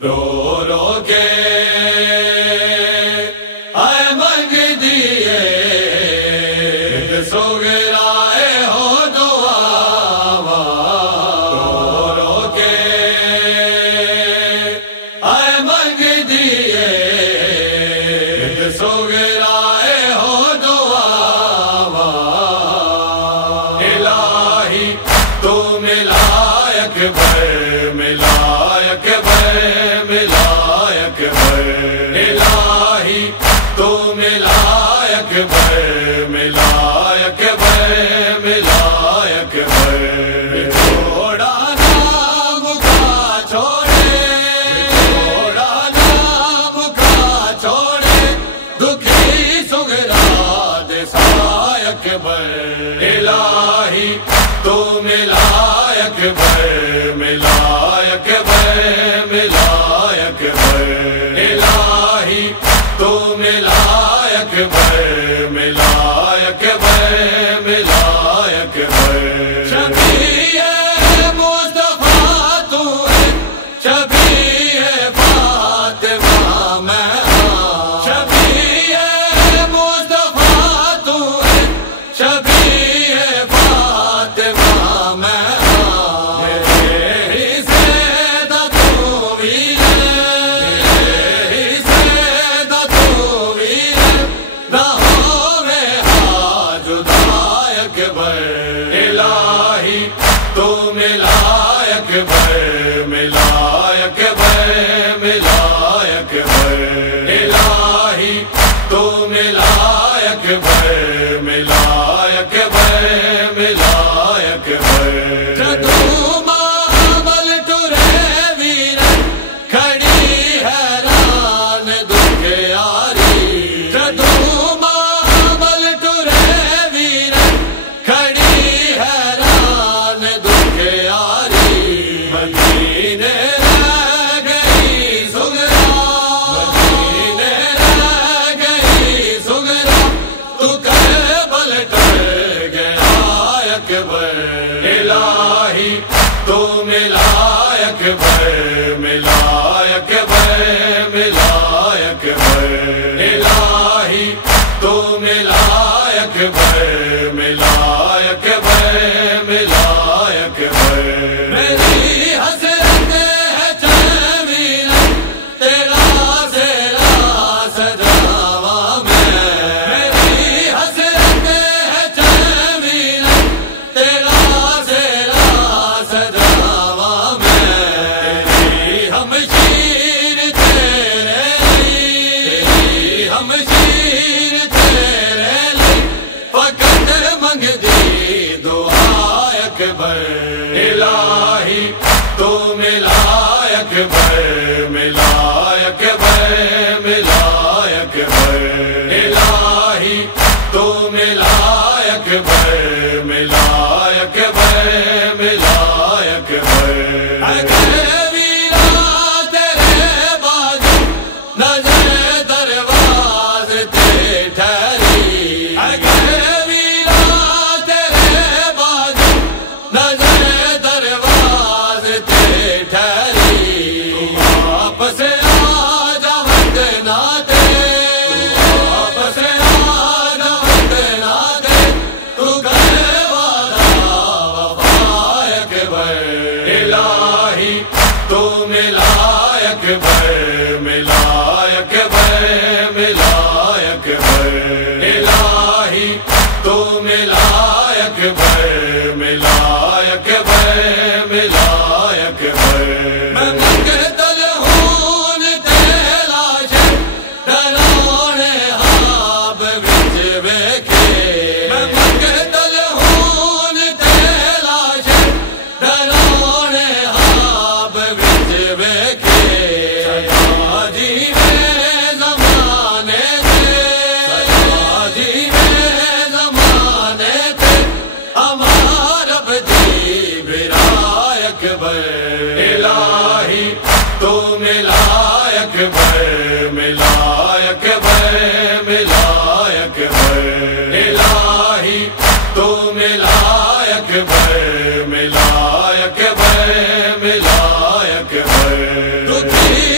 رو رو کے آئے منگ دیے سوگرائے ہو دعا رو رو کے آئے منگ دیے سوگرائے ہو دعا الہی تو ملائک بھر ملائک ملائک بھر الہی تو ملائک بھر ملائک بھر ملائک بھر چھوڑا نام کا چھوڑے چھوڑا نام کا چھوڑے دکھی سگرا دے سائک بھر الہی تو ملائک بھر ملائک بھر ملائک بھر الہی تو ملائک بھر ملائک بھر ملائک بھر شفیع مصطفیٰ تو ہے شفیع فاطمہ میں شفیع مصطفیٰ تو ہے شفیع فاطمہ میں الہی تو ملائک بھر ملائک بھر ملائک بھر الہی تو ملائک بھر ملائک بھر ملائک بھر جدو مامل ٹرے ویر کھڑی حیران دکھیاری جدو مامل ٹرے ویر کھڑی حیران دکھیاری مدینے رہ گئی سگرا مدینے رہ گئی سگرا تو کربل ٹر گیا اکبر الہی تو ملائک بھر ملائک بھر ملائک بھر الہی تو ملائک بھر ملائک بھر ملائک بھر میری حسرت ہے چویر تیرا زیرا سجاوا میں میری حسرت ہے چویر تیرا زیرا سجاوا میں تیری ہمشیر تیرے تیری ہمشیر تیرے فقط منگ دی دعا اکبر الہی تو ملائک بھر ملائک بھر ملائک بھر الہی تو ملائک بھر ملائک بھر ملائک بھر اگر ویرا تیرے بازو نظر درواز تے ٹھہری اگر ویرا تیرے بازو نظر درواز تے ٹھہری واپس آ جا وقت نہ دے واپس آ جا وقت نہ دے تو گھر والا وفا اکبر الہی تو ملائک بھر ملائک بھر ملائک بھر الہی تو ملائک بھر ملائک بھر ملائک بھر میں منگتل ہوں تلاش ڈرانے خواب وچ ویکھے میں منگتل ہوں تلاش ڈرانے خواب وچ ویکھے جی میں زمانے سے جی میں زمانے سے ہمارا بدی برائک بھر الہی تو ملائک بھر ملائک بھر ملائک بھر الہی تو ملائک بھر ملائک بھر ملائک بھر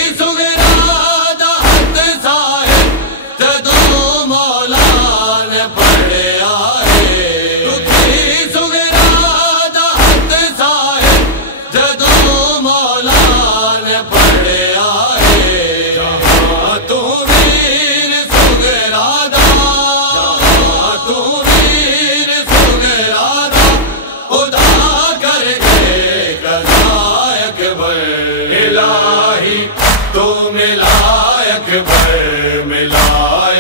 اکبر ملا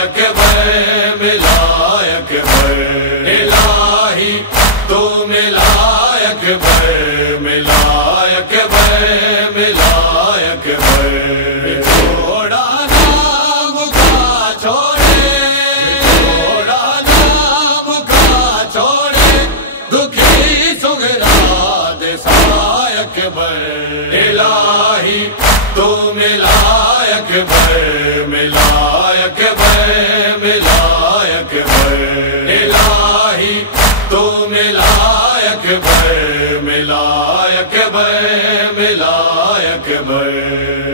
اکبر ملا اکبر الہی تو ملا اکبر ملا اکبر ملا اکبر چھوڑا نام کا چھوڑے چھوڑا نام کا چھوڑے دکھی سگرا دسا اکبر الہی تو ملا اکبر ملا اکبر ملا اکبر الہی تو ملا اکبر ملا اکبر ملا اکبر